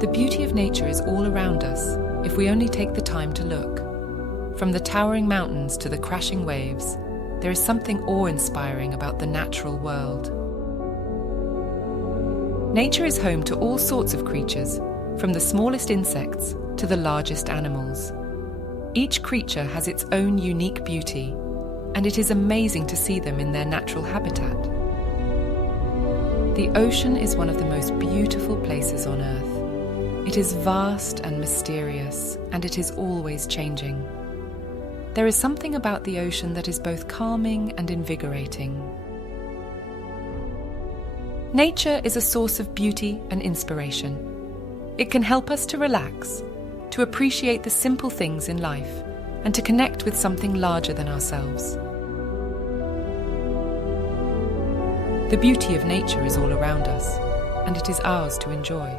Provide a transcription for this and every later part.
The beauty of nature is all around us if we only take the time to look. From the towering mountains to the crashing waves, there is something awe-inspiring about the natural world. Nature is home to all sorts of creatures, from the smallest insects to the largest animals. Each creature has its own unique beauty, and it is amazing to see them in their natural habitat. The ocean is one of the most beautiful places on Earth. It is vast and mysterious, and it is always changing. There is something about the ocean that is both calming and invigorating. Nature is a source of beauty and inspiration. It can help us to relax, to appreciate the simple things in life, and to connect with something larger than ourselves. The beauty of nature is all around us, and it is ours to enjoy.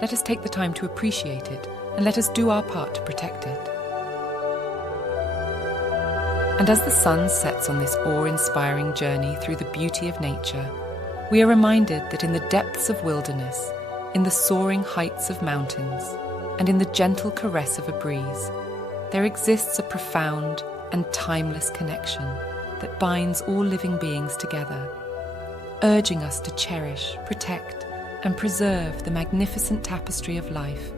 Let us take the time to appreciate it, and let us do our part to protect it. And as the sun sets on this awe-inspiring journey through the beauty of nature, we are reminded that in the depths of wilderness, in the soaring heights of mountains, and in the gentle caress of a breeze, there exists a profound and timeless connection that binds all living beings together, urging us to cherish, protect, and preserve the magnificent tapestry of life